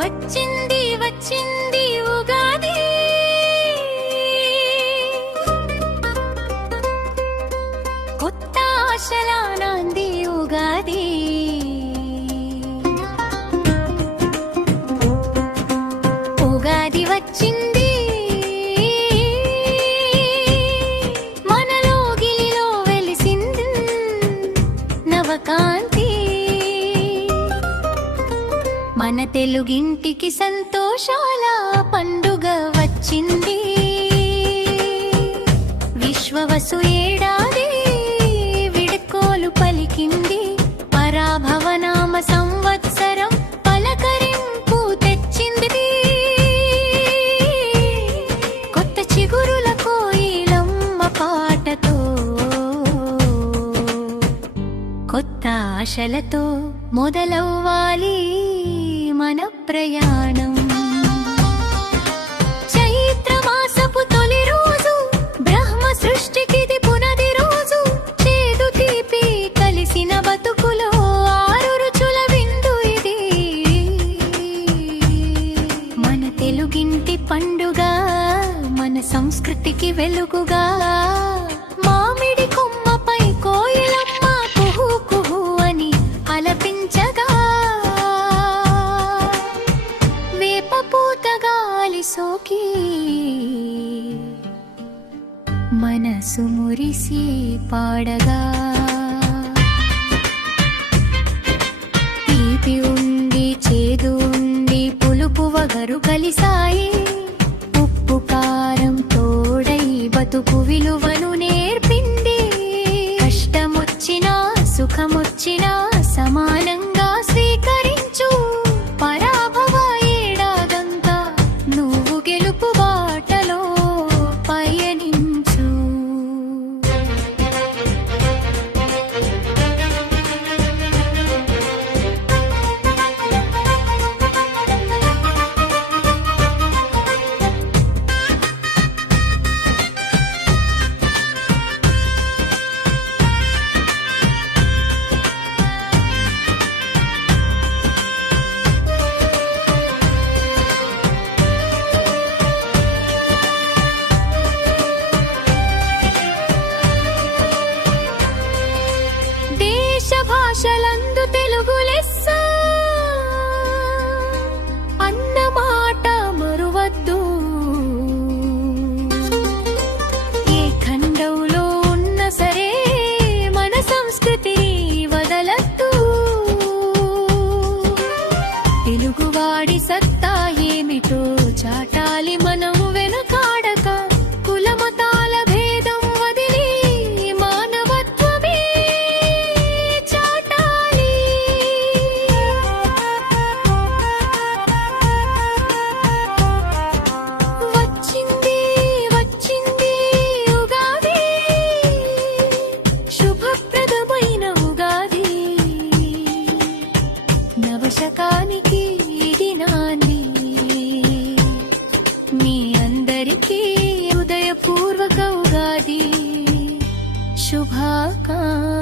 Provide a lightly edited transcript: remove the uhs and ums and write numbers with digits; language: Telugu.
వచ్చింది వచ్చింది ఉగాది, కొత్త ఆశల నాంది ఉగాది. ఉగాది వచ్చింది మనలో గిలిలో వెలిసింది నవకాంతి. మన తెలుగింటికి సంతోషాల పండుగ వచ్చింది. విశ్వవసు ఏడాది విడుకోలు పలికింది. పరాభవనామ సంవత్సరం పలకరింపు తెచ్చింది. కొత్త చిగురుల కోయిలమ్మ పాటతో, కొత్త ఆశలతో మొదలవ్వాలి మన ప్రయాణం. చైత్రమాసపు తొలి రోజు, బ్రహ్మ సృష్టికిది పునది రోజు. చేదు తీపి కలిసిన బతుకులో ఆరు రుచుల విందు ఇది. మన తెలుగింటి పండుగ, మన సంస్కృతికి వెలుగుగా. మామిడి కొమ్మపై కోయిలమ్మ కుహు కుహు అని అలపించగా, పూతగాలి సోకి మనసు మురిసి పాడగా. తీపి ఉండి చేదు ఉండి పులుపు వగరు కలిసాయి. ఉప్పు కారం తోడై బతుకు విలువను నేర్పింది. కష్టమొచ్చినా సుఖమొచ్చినా సమానంగా స్వీకరించు. పరాభవ ఏడాదంతా నువ్వు గెలుపు బాటలో పయనించు. భాషలందు తెలుగు లెస్స అన్న మాట మరువద్దు. ఏ ఖండంలో ఉన్న సరే మన సంస్కృతి వదలద్దు. తెలుగువాడి సత్తా ఏమిటో చాటాలి మనం వెనుకాడక. కులమతాల భేదం వదిలి మానవత్వమే శకానికి ఇది నాంది. మీ అందరికీ హృదయపూర్వక ఉగాది శుభాకాంక్షలు.